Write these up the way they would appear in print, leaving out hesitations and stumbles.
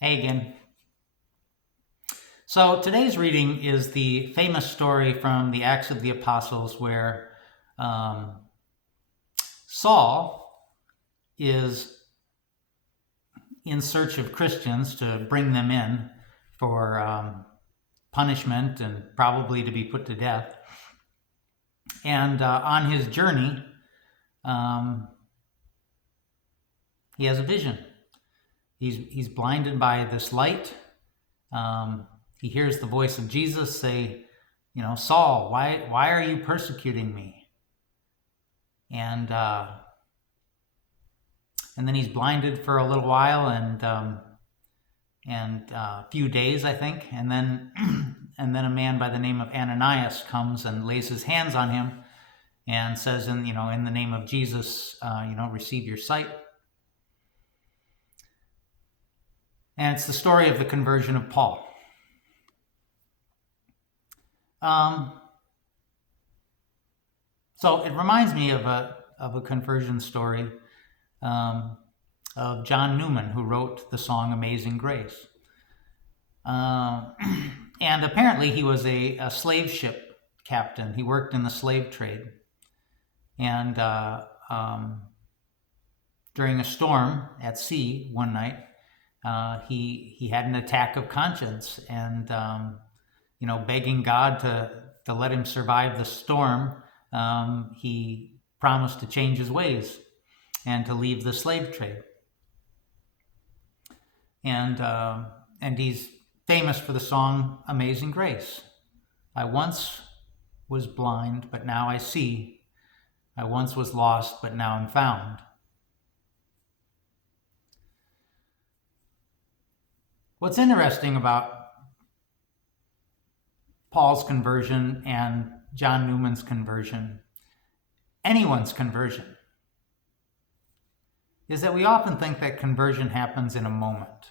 Hey again. So today's reading is the famous story from the Acts of the Apostles where um, Saul is in search of Christians to bring them in for punishment and probably to be put to death. And on his journey, um, he has a vision. He's blinded by this light. Um, he hears the voice of Jesus say, Saul, why are you persecuting me? And then he's blinded for a little while and a few days, I think, and then and then a man by the name of Ananias comes and lays his hands on him and says, in the name of Jesus, receive your sight. And it's the story of the conversion of Paul. So it reminds me of a conversion story of John Newman, who wrote the song "Amazing Grace." And apparently he was a slave ship captain. He worked in the slave trade. And during a storm at sea one night, he had an attack of conscience and, begging God to let him survive the storm, he promised to change his ways and to leave the slave trade. And he's famous for the song "Amazing Grace." I once was blind, but now I see. I once was lost, but now I'm found. What's interesting about Paul's conversion and John Newman's conversion, anyone's conversion, is that we often think that conversion happens in a moment.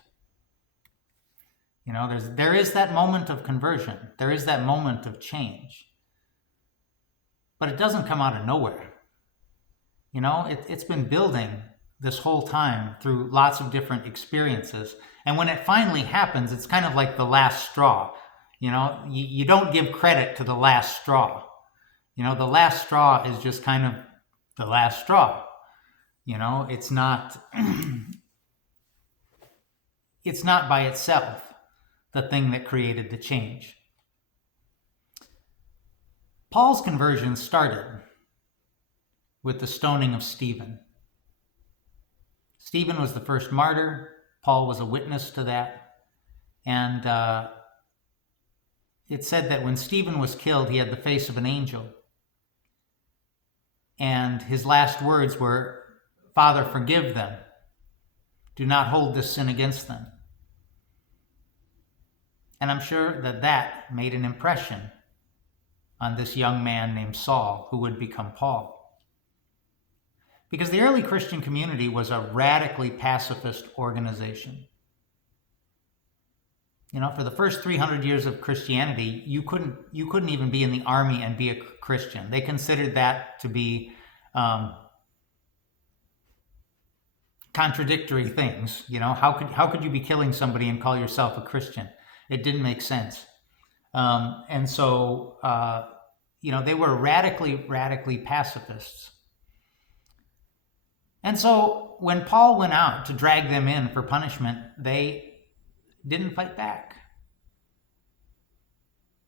There is that moment of conversion. There is that moment of change. But it doesn't come out of nowhere. It's been building this whole time through lots of different experiences. And when it finally happens, it's kind of like the last straw. You don't give credit to the last straw. The last straw is just kind of the last straw. It's not it's not by itself the thing that created the change. Paul's conversion started with the stoning of Stephen. Stephen was the first martyr. Paul was a witness to that. And it said that when Stephen was killed, he had the face of an angel. And his last words were, "Father, forgive them. Do not hold this sin against them." And I'm sure that made an impression on this young man named Saul, who would become Paul. Because the early Christian community was a radically pacifist organization. For the first 300 years of Christianity, you couldn't even be in the army and be a Christian. They considered that to be contradictory things. How could you be killing somebody and call yourself a Christian? It didn't make sense. And so, they were radically pacifists. And so when Paul went out to drag them in for punishment, they didn't fight back.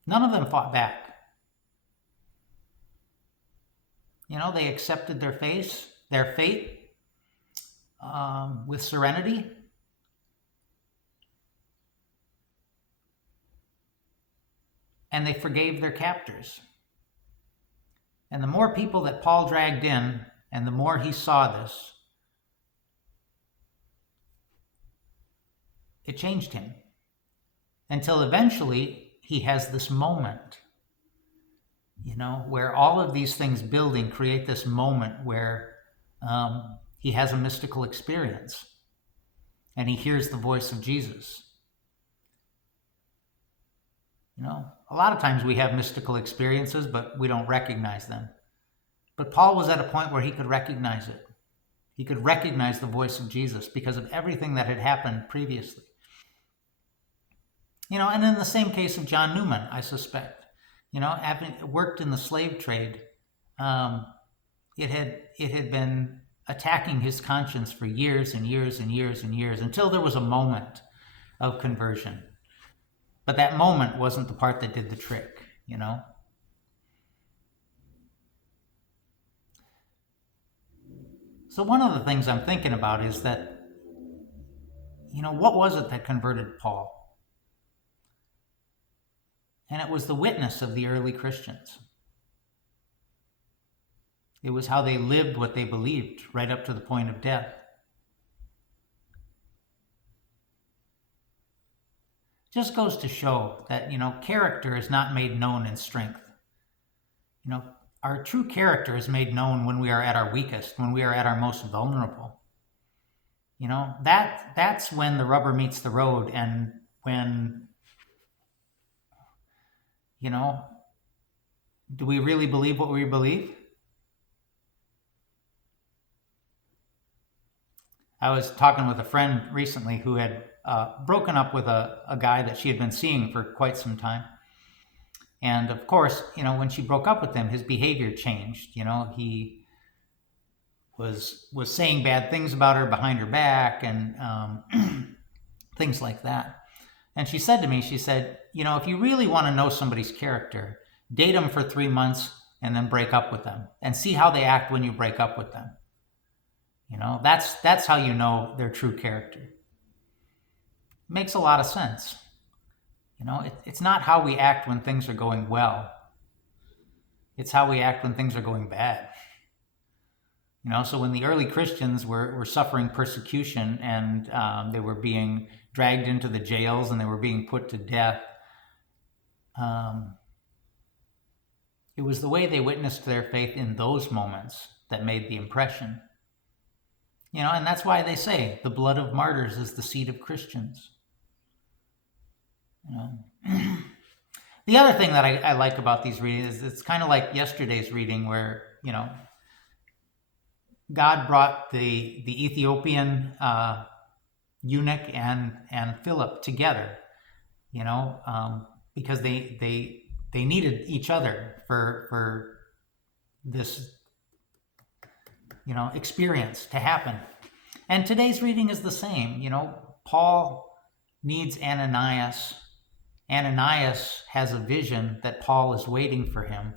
None of them fought back. They accepted their fate with serenity. And they forgave their captors. And the more people that Paul dragged in, and the more he saw this, it changed him. Until eventually he has this moment, where all of these things building create this moment where he has a mystical experience and he hears the voice of Jesus. A lot of times we have mystical experiences, but we don't recognize them. But Paul was at a point where he could recognize it. He could recognize the voice of Jesus because of everything that had happened previously. And in the same case of John Newman, I suspect, having worked in the slave trade, um, it had been attacking his conscience for years and years and years and years until there was a moment of conversion. But that moment wasn't the part that did the trick. So one of the things I'm thinking about is that, what was it that converted Paul? And it was the witness of the early Christians. It was how they lived what they believed right up to the point of death. Just goes to show that, character is not made known in strength. Our true character is made known when we are at our weakest, when we are at our most vulnerable. That's when the rubber meets the road, and when, do we really believe what we believe? I was talking with a friend recently who had broken up with a guy that she had been seeing for quite some time. And of course, when she broke up with him, his behavior changed. He was saying bad things about her behind her back and things like that. And she said to me, she said, if you really want to know somebody's character, date them for 3 months and then break up with them and see how they act when you break up with them. That's how you know their true character. Makes a lot of sense. It's not how we act when things are going well. It's how we act when things are going bad. So when the early Christians were suffering persecution and they were being dragged into the jails and they were being put to death, it was the way they witnessed their faith in those moments that made the impression. And that's why they say the blood of martyrs is the seed of Christians. The other thing that I like about these readings is it's kind of like yesterday's reading where, God brought the Ethiopian eunuch and Philip together, because they needed each other for this, experience to happen. And today's reading is the same. Paul needs Ananias. Ananias has a vision that Paul is waiting for him.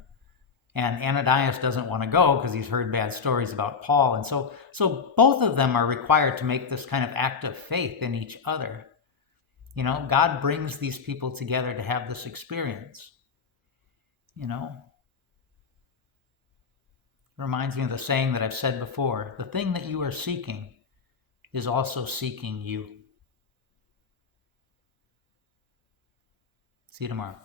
And Ananias doesn't want to go because he's heard bad stories about Paul. And so both of them are required to make this kind of act of faith in each other. God brings these people together to have this experience. Reminds me of the saying that I've said before: the thing that you are seeking is also seeking you. See you tomorrow.